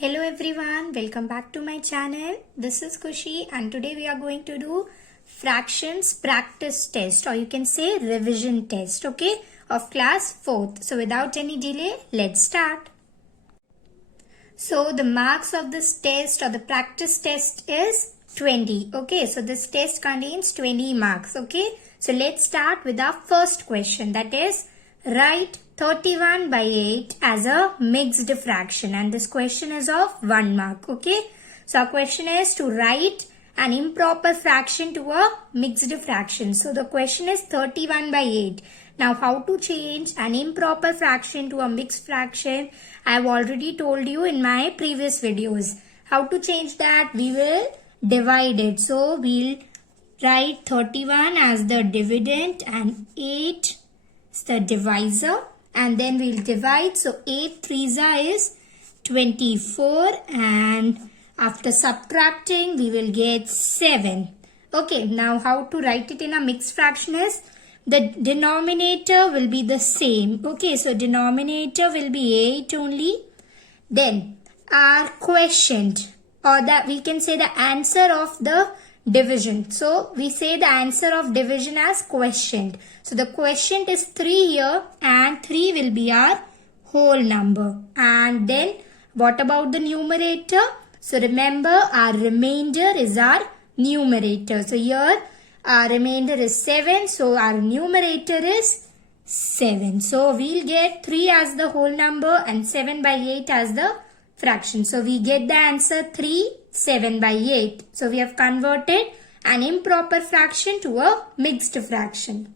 Hello everyone, welcome back to my channel. This is Kushi and today we are going to do fractions practice test, or you can say revision test, okay, of class 4th. So without any delay, let's start. So the marks of this test or the practice test is 20, okay. So this test contains 20 marks, okay. So let's start with our first question, that is write 31 by 8 as a mixed fraction, and this question is of 1 mark, okay. So our question is to write an improper fraction to a mixed fraction. So the question is 31 by 8. Now how to change an improper fraction to a mixed fraction, I have already told you in my previous videos. How to change that? We will divide it. So we'll write 31 as the dividend and 8 is the divisor. And then we'll divide. So 8 threes is 24, and after subtracting we will get 7. Okay, now how to write it in a mixed fraction is the denominator will be the same. Okay, so denominator will be 8 only. Then our quotient, or that we can say the answer of the division. So we say the answer of division as quotient. So the quotient is 3 here, and 3 will be our whole number. And then what about the numerator? So remember, our remainder is our numerator. So here our remainder is 7. So our numerator is 7. So we'll get 3 as the whole number and 7 by 8 as the fraction. So we get the answer 3, 7 by 8. So we have converted an improper fraction to a mixed fraction.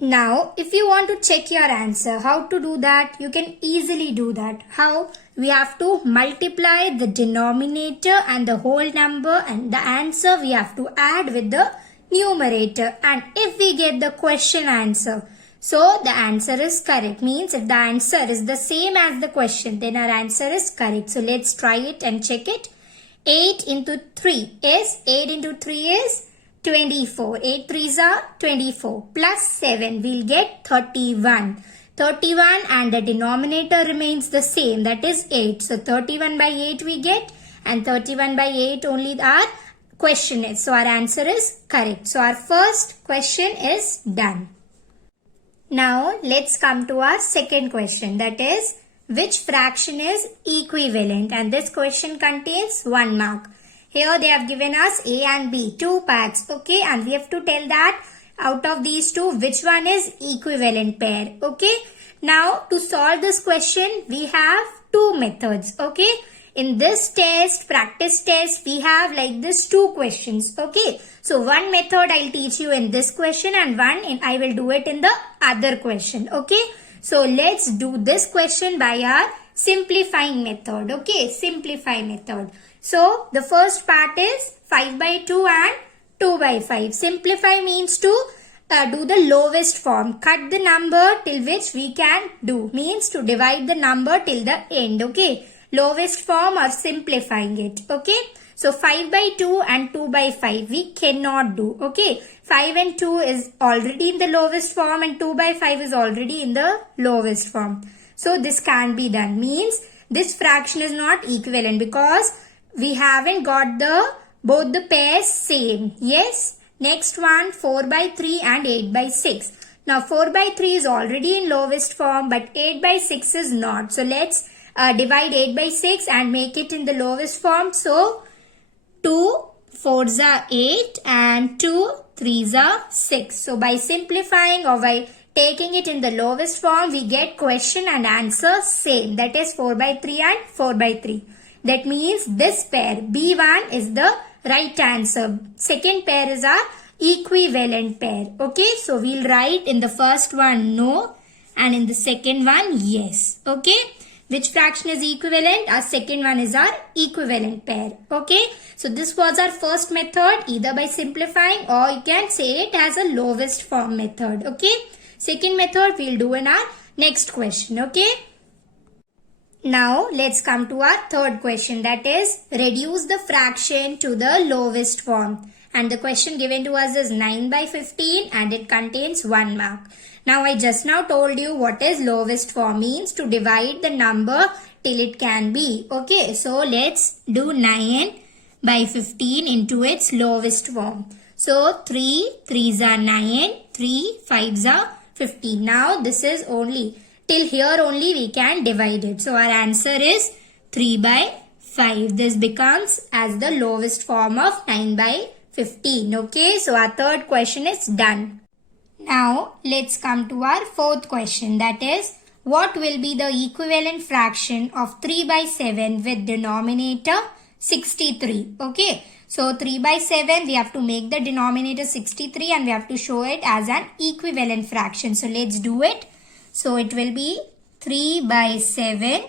Now, if you want to check your answer, how to do that? You can easily do that. How? We have to multiply the denominator and the whole number, and the answer we have to add with the numerator. And if we get the question answer, so the answer is correct. Means if the answer is the same as the question, then our answer is correct. So let's try it and check it. 8 into 3 is 8 into 3 is 24. 8 threes are 24 plus 7 we'll get 31. 31 and the denominator remains the same, that is 8. So 31 by 8 we get, and 31 by 8 only our question is. So our answer is correct. So our first question is done. Now let's come to our second question, that is which fraction is equivalent, and this question contains 1 mark. Here they have given us A and B, 2 parts, okay, and we have to tell that out of these two which one is equivalent pair, okay. Now to solve this question we have 2 methods, okay. In this test, practice test, we have like this 2 questions, okay. So one method I'll teach you in this question, and I will do it in the other question, okay. So let's do this question by our simplifying method, okay, simplify method. So the first part is 5 by 2 and 2 by 5. Simplify means to do the lowest form. Cut the number till which we can do. Means to divide the number till the end, okay. Lowest form or simplifying it, okay. So 5 by 2 and 2 by 5 we cannot do, okay. 5 and 2 is already in the lowest form, and 2 by 5 is already in the lowest form. So this can't be done. Means this fraction is not equivalent because we haven't got both the pairs same. Yes. Next one, 4 by 3 and 8 by 6. Now 4 by 3 is already in lowest form, but 8 by 6 is not. So let's divide 8 by 6 and make it in the lowest form. So 2 4s are 8 and 2 3s are 6. So by simplifying or by taking it in the lowest form, we get question and answer same. That is 4 by 3 and 4 by 3. That means this pair B1 is the right answer. Second pair is our equivalent pair. Okay, so we'll write in the first one no, and in the second one yes. Okay, which fraction is equivalent? Our second one is our equivalent pair. Okay, so this was our first method, either by simplifying, or you can say it as a lowest form method. Okay, second method we'll do in our next question. Okay. Now let's come to our third question, that is reduce the fraction to the lowest form, and the question given to us is 9 by 15 and it contains 1 mark. Now I just now told you what is lowest form means, to divide the number till it can be. Okay, so let's do 9 by 15 into its lowest form. So 3 3s are 9, 3 5s are 15. Now this is only till here only we can divide it. So our answer is 3 by 5. This becomes as the lowest form of 9 by 15. Okay, so our third question is done. Now let's come to our fourth question, that is, what will be the equivalent fraction of 3 by 7 with denominator 63? Okay, so 3 by 7 we have to make the denominator 63 and we have to show it as an equivalent fraction. So let's do it. So it will be 3 by 7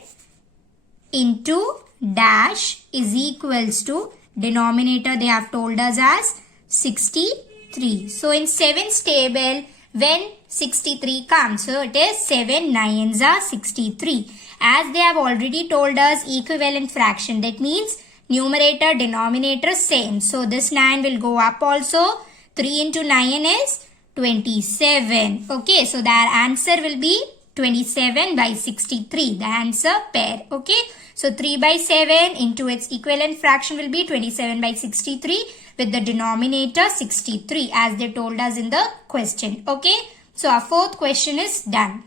into dash is equals to denominator they have told us as 63. So in 7's table, when 63 comes, so it is 7 9s are 63. As they have already told us equivalent fraction, that means numerator denominator same. So this 9 will go up also. 3 into 9 is 27. Okay, so their answer will be 27 by 63. The answer pair. Okay, so 3 by 7 into its equivalent fraction will be 27 by 63 with the denominator 63 as they told us in the question. Okay, so our fourth question is done.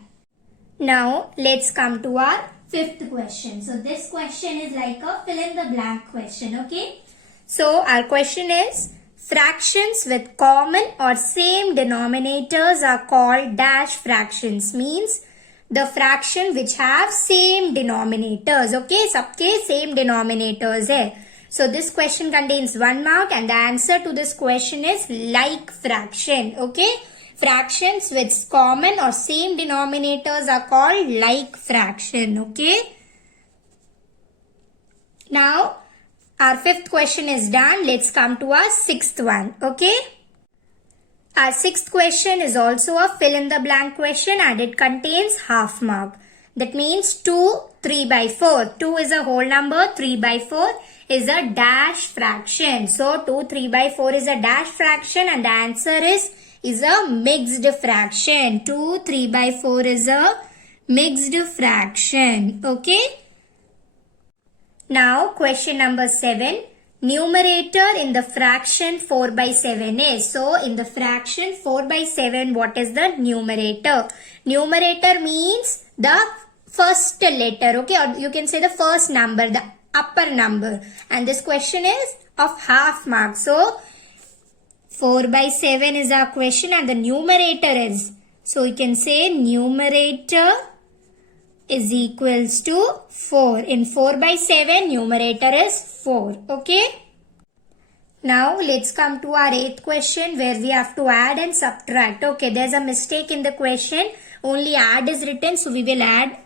Now let's come to our fifth question. So this question is like a fill in the blank question. Okay, so our question is, fractions with common or same denominators are called dash fractions. Means the fraction which have same denominators. Okay, सबके same denominators है. So this question contains 1 mark and the answer to this question is like fraction. Okay, fractions with common or same denominators are called like fraction. Okay, now our fifth question is done. Let's come to our sixth one. Okay, our sixth question is also a fill in the blank question and it contains half mark. That means 2 3 by 4. 2 is a whole number, 3 by 4 is a dash fraction. So 2 3 by 4 is a dash fraction and the answer is a mixed fraction. 2 3 by 4 is a mixed fraction. Okay, now question number 7. Numerator in the fraction 4 by 7 is. So in the fraction 4 by 7, what is the numerator? Numerator means the first letter. Okay, or you can say the first number, the upper number. And this question is of half mark. So 4 by 7 is our question and the numerator is. So you can say numerator is equals to 4. In 4 by 7, numerator is 4. Okay. Now let's come to our 8th question where we have to add and subtract. Okay, there's a mistake in the question. Only add is written, so we will add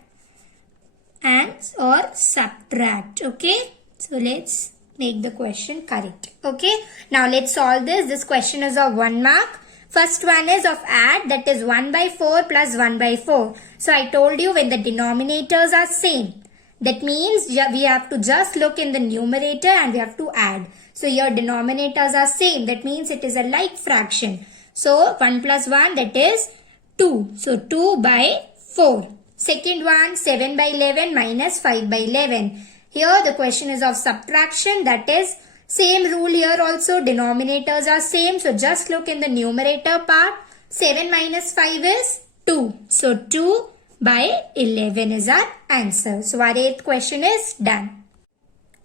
and or subtract. Okay, so let's make the question correct. Okay, now let's solve this. This question is of 1 mark. First one is of add, that is 1 by 4 plus 1 by 4. So I told you when the denominators are same, that means we have to just look in the numerator and we have to add. So your denominators are same, that means it is a like fraction. So 1 plus 1, that is 2. So 2 by 4. Second one, 7 by 11 minus 5 by 11. Here the question is of subtraction, that is same rule here also, denominators are same. So just look in the numerator part. 7 minus 5 is 2. So 2 by 11 is our answer. So our 8th question is done.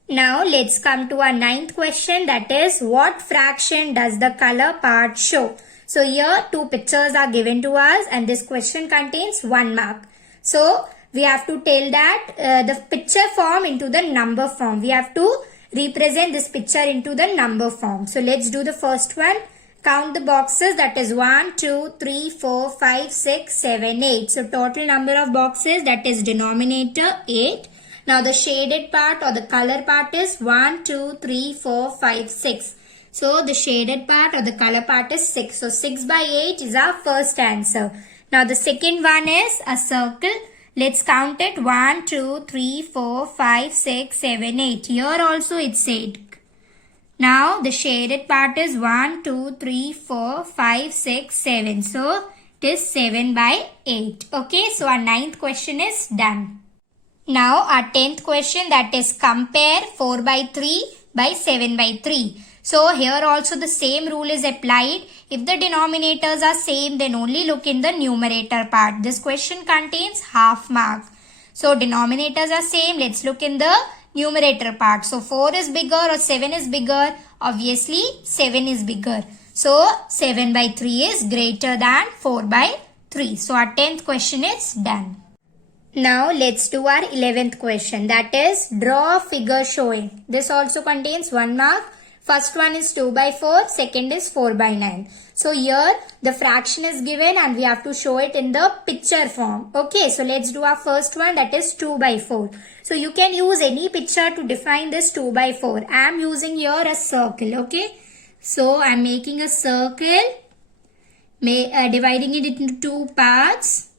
Now let's come to our 9th question, that is what fraction does the color part show? So here 2 pictures are given to us and this question contains 1 mark. So we have to tell that the picture form into the number form. We have to represent this picture into the number form. So let's do the first one. Count the boxes, that is 1, 2, 3, 4, 5, 6, 7, 8. So total number of boxes, that is denominator 8. Now the shaded part or the color part is 1, 2, 3, 4, 5, 6. So the shaded part or the color part is 6. So 6 by 8 is our first answer. Now the second one is a circle. Let's count it. 1, 2, 3, 4, 5, 6, 7, 8. Here also it's 8. Now the shaded part is 1, 2, 3, 4, 5, 6, 7. So it is 7 by 8. Okay, so our 9th question is done. Now our 10th question, that is compare 4 by 3 by 7 by 3. So here also the same rule is applied. If the denominators are same, then only look in the numerator part. This question contains half mark. So denominators are same. Let's look in the numerator part. So 4 is bigger or 7 is bigger? Obviously 7 is bigger. So 7 by 3 is greater than 4 by 3. So our 10th question is done. Now let's do our 11th question, that is draw a figure showing. This also contains 1 mark. First one is 2 by 4, second is 4 by 9. So here the fraction is given and we have to show it in the picture form. Okay, so let's do our first one, that is 2 by 4. So you can use any picture to define this 2 by 4. I am using here a circle. Okay, so I am making a circle, dividing it into 2 parts.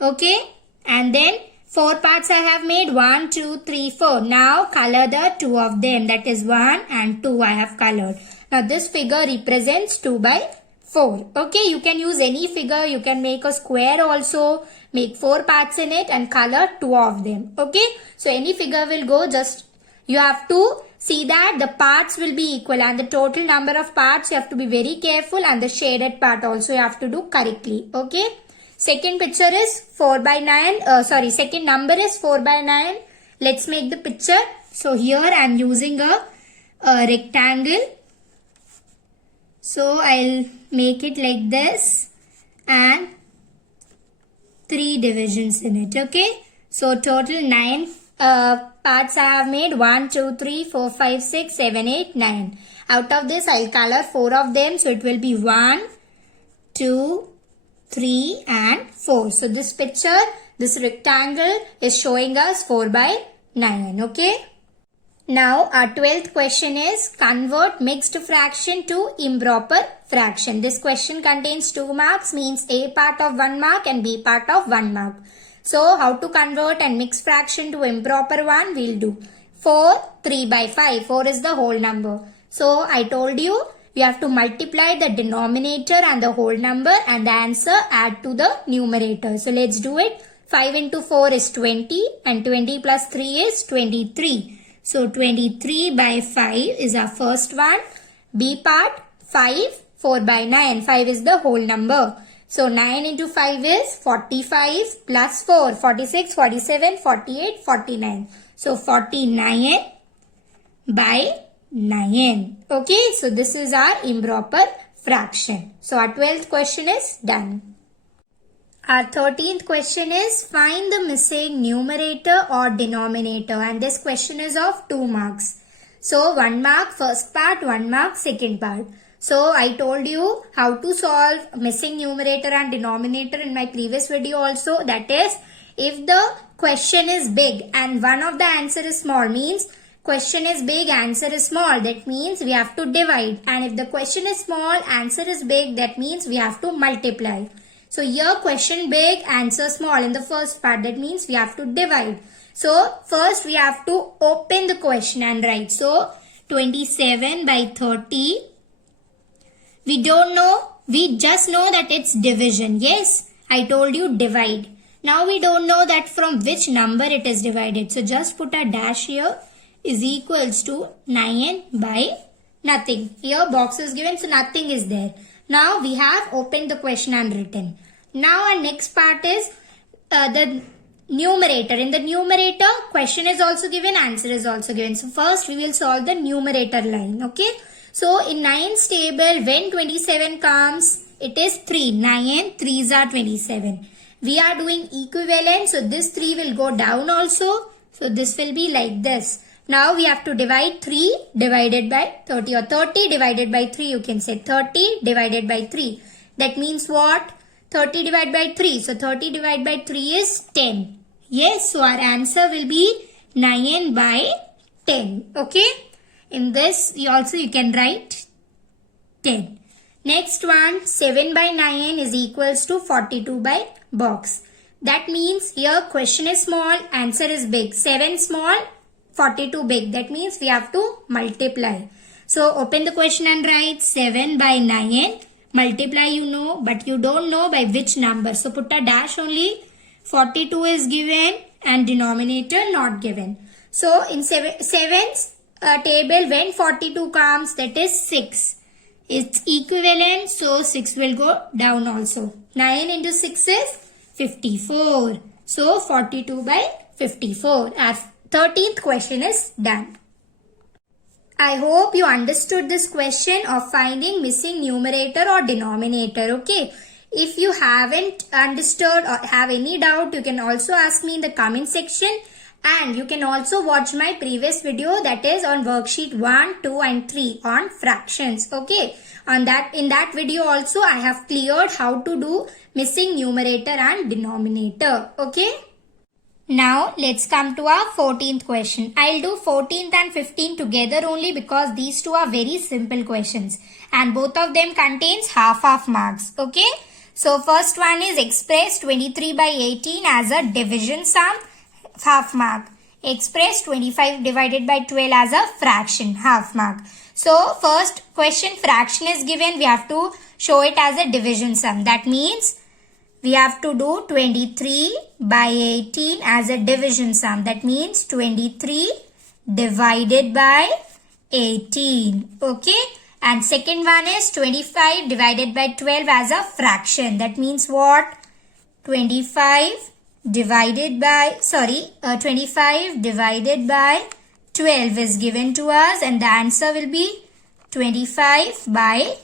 Okay. And then 4 parts I have made, 1, 2, 3, 4. Now color the 2 of them, that is 1 and 2 I have colored. Now this figure represents 2 by 4. Okay, you can use any figure. You can make a square also, make 4 parts in it and color 2 of them. Okay, so any figure will go, just you have to see that the parts will be equal and the total number of parts you have to be very careful, and the shaded part also you have to do correctly. Okay. Second picture is 4 by 9. Second number is 4 by 9. Let's make the picture. So here I am using a rectangle. So I'll make it like this and 3 divisions in it. Okay. So total 9 parts I have made. 1, 2, 3, 4, 5, 6, 7, 8, 9. Out of this I'll color 4 of them. So it will be 1, 2, 3 and 4. So this picture, this rectangle is showing us 4 by 9. Okay. Now our 12th question is convert mixed fraction to improper fraction. This question contains 2 marks, means A part of 1 mark and B part of 1 mark. So how to convert and mixed fraction to improper one we'll do. 4, 3 by 5. 4 is the whole number. So I told you, we have to multiply the denominator and the whole number and the answer add to the numerator. So let's do it. 5 into 4 is 20 and 20 plus 3 is 23. So 23 by 5 is our first one. B part 5, 4 by 9. 5 is the whole number. So 9 into 5 is 45 plus 4. 46, 47, 48, 49. So 49 by 9. Okay, so this is our improper fraction. So our 12th question is done. Our 13th question is find the missing numerator or denominator, and this question is of 2 marks. So 1 mark first part, 1 mark second part. So I told you how to solve missing numerator and denominator in my previous video also. That is, if the question is big and one of the answer is small, means question is big, answer is small, that means we have to divide. And if the question is small, answer is big, that means we have to multiply. So here question big, answer small in the first part, that means we have to divide. So first we have to open the question and write. So 27 by 30. We don't know, we just know that it's division. Yes, I told you divide. Now we don't know that from which number it is divided. So just put a dash here. Is equals to 9 by nothing. Here box is given, so nothing is there. Now we have opened the question and written. Now our next part is the numerator. In the numerator, question is also given, answer is also given. So first we will solve the numerator line. Okay. So in 9's table, when 27 comes, it is 3. 9 3s are 27. We are doing equivalent, so this 3 will go down also. So this will be like this. Now we have to divide 3 divided by 30, or 30 divided by 3, you can say 30 divided by 3. That means what? 30 divided by 3. So 30 divided by 3 is 10. Yes, so our answer will be 9 by 10. Okay. In this you can write 10. Next one, 7 by 9 is equals to 42 by box. That means here question is small, answer is big. 7 small, 42 big. That means we have to multiply. So open the question and write 7 by 9. Multiply you know, but you don't know by which number. So put a dash only. 42 is given and denominator not given. So in 7's table, when 42 comes, that is 6. It's equivalent, so 6 will go down also. 9 into 6 is 54. So 42 by 54. Our 13th question is done. I hope you understood this question of finding missing numerator or denominator. Okay. If you haven't understood or have any doubt, you can also ask me in the comment section. And you can also watch my previous video, that is on worksheet 1, 2 and 3 on fractions. Okay. In that video also I have cleared how to do missing numerator and denominator. Okay. Now let's come to our 14th question. I'll do 14th and 15th together only because these two are very simple questions. And both of them contains half marks. Okay. So first one is express 23 by 18 as a division sum, half mark. Express 25 divided by 12 as a fraction, half mark. So first question, fraction is given. We have to show it as a division sum. That means we have to do 23 by 18 as a division sum. That means 23 divided by 18. Okay. And second one is 25 divided by 12 as a fraction. That means what? 25 divided by 12 is given to us, and the answer will be 25 by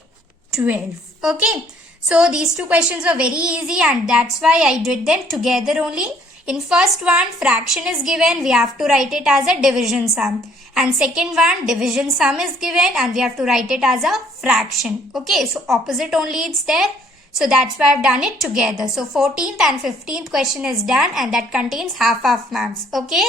12. Okay. So these two questions are very easy, and that's why I did them together only. In first one, fraction is given. We have to write it as a division sum. And second one, division sum is given and we have to write it as a fraction. Okay. So opposite only it's there. So that's why I've done it together. So 14th and 15th question is done, and that contains half marks. Okay.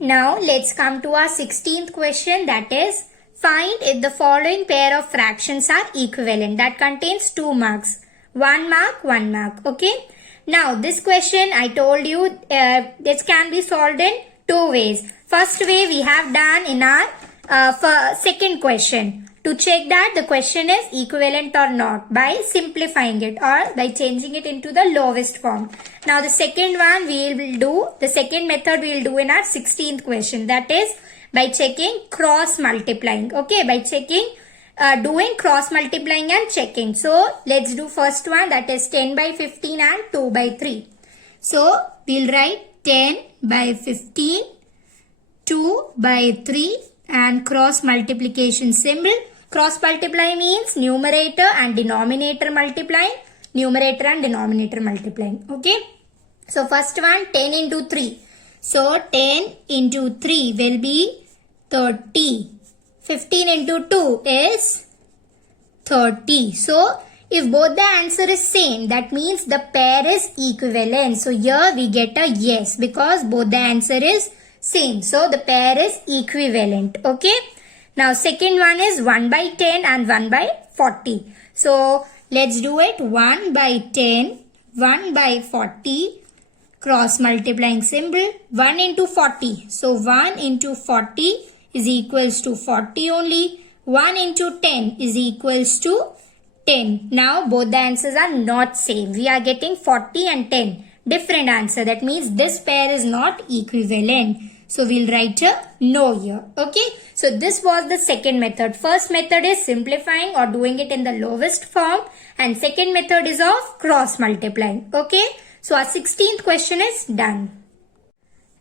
Now let's come to our 16th question, that is find if the following pair of fractions are equivalent. That contains 2 marks. 1 mark, 1 mark. Okay. Now this question I told you this can be solved in 2 ways. First way we have done in our second question. To check that the question is equivalent or not by simplifying it or by changing it into the lowest form. Now the second one we will do, the second method we will do in our 16th question, that is by checking cross multiplying. Okay, by checking, doing cross multiplying and checking. So let's do first one, that is 10 by 15 and 2 by 3. So we'll write 10 by 15, 2 by 3 and cross multiplication symbol. Cross multiply means numerator and denominator multiplying. Numerator and denominator multiplying. Okay. So first one 10 into 3. So 10 into 3 will be 30. 15 into 2 is 30. So if both the answer is same, that means the pair is equivalent. So here we get a yes because both the answer is same. So the pair is equivalent. Okay. Now second one is 1 by 10 and 1 by 40. So let's do it. 1 by 10, 1 by 40. Cross multiplying symbol. 1 into 40. So 1 into 40 is equals to 40 only. 1 into 10 is equals to 10. Now both the answers are not same. We are getting 40 and 10. Different answer. That means this pair is not equivalent. So we'll write a no here. Okay. So this was the second method. First method is simplifying or doing it in the lowest form. And second method is of cross multiplying. Okay. So our 16th question is done.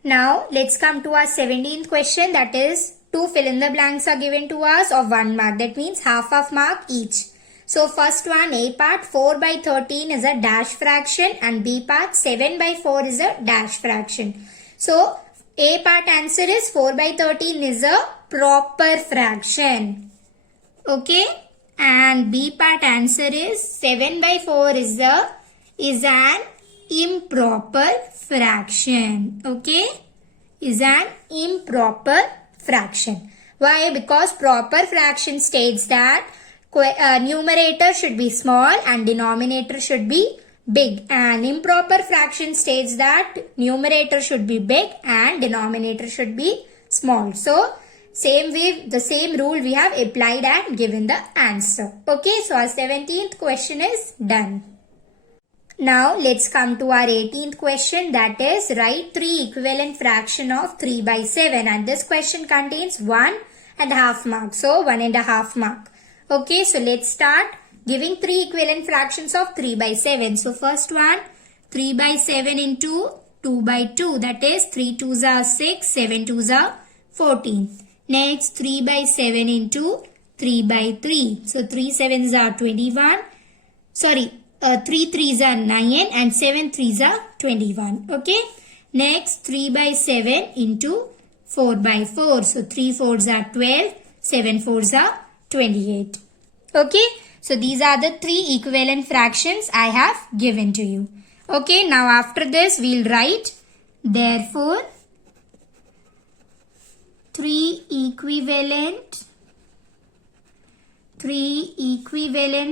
Now let's come to our 17th question, that is 2 fill in the blanks are given to us of 1 mark. That means half mark each. So first one, A part 4 by 13 is a dash fraction and B part 7 by 4 is a dash fraction. So A part answer is 4 by 13 is a proper fraction. Okay. And B part answer is 7 by 4 is an improper fraction. Okay. Is an improper fraction. Why? Because proper fraction states that numerator should be small and denominator should be big, and improper fraction states that numerator should be big and denominator should be small. So same way, the same rule we have applied and given the answer. Okay, so our 17th question is done. Now let's come to our 18th question, that is write 3 equivalent fraction of 3 by 7, and this question contains 1.5 mark. So 1.5 mark. Okay, so let's start giving 3 equivalent fractions of 3 by 7. So first one, 3 by 7 into 2 by 2, that is 3 2s are 6, 7 2s are 14. Next 3 by 7 into 3 by 3. So 3 7s are 21. Sorry. 3 3s are 9 and 7 3s are 21. Okay. Next 3 by 7 into 4 by 4. So 3 4s are 12. 7 4s are 28. Okay. So these are the 3 equivalent fractions I have given to you. Okay. Now after this we'll write therefore 3 equivalent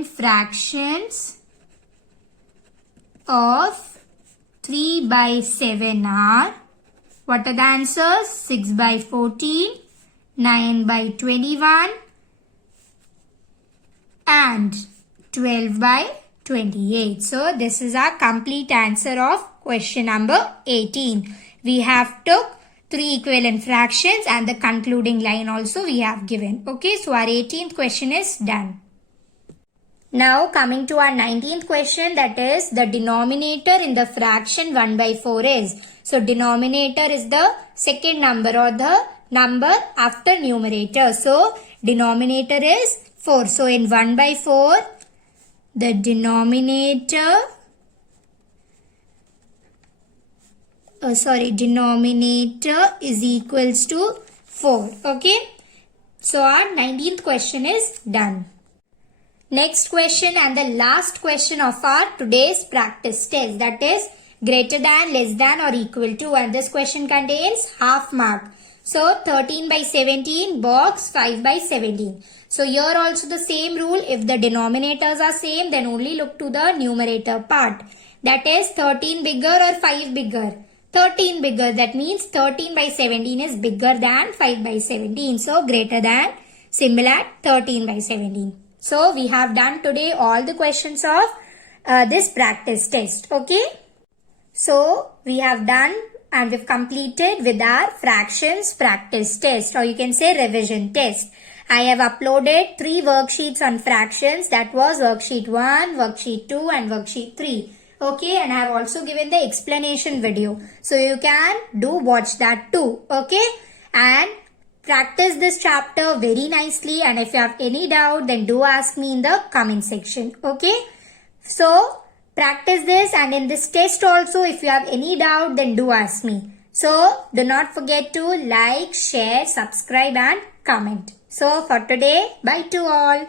fractions of 3 by 7 are, what are the answers? 6 by 14, 9 by 21 and 12 by 28. So this is our complete answer of question number 18. We have took 3 equivalent fractions and the concluding line also we have given. Okay, so our 18th question is done. Now coming to our 19th question, that is the denominator in the fraction 1 by 4 is. So denominator is the second number or the number after numerator. So denominator is 4. So in 1 by 4, the denominator is equals to 4. Okay. So our 19th question is done. Next question and the last question of our today's practice test, that is greater than, less than or equal to, and this question contains half mark. So 13 by 17 box 5 by 17. So here also the same rule, if the denominators are same then only look to the numerator part. That is 13 bigger or 5 bigger? 13 bigger, that means 13 by 17 is bigger than 5 by 17. So greater than symbol at 13 by 17. So we have done today all the questions of this practice test. Okay. So we have done and we've completed with our fractions practice test, or you can say revision test. I have uploaded 3 worksheets on fractions, that was worksheet 1, worksheet 2 and worksheet 3. Okay, and I have also given the explanation video. So you can watch that too. Okay, and practice this chapter very nicely, and if you have any doubt then do ask me in the comment section. Okay, so practice this, and in this test also if you have any doubt then do ask me. So do not forget to like, share, subscribe and comment. So for today, bye to all.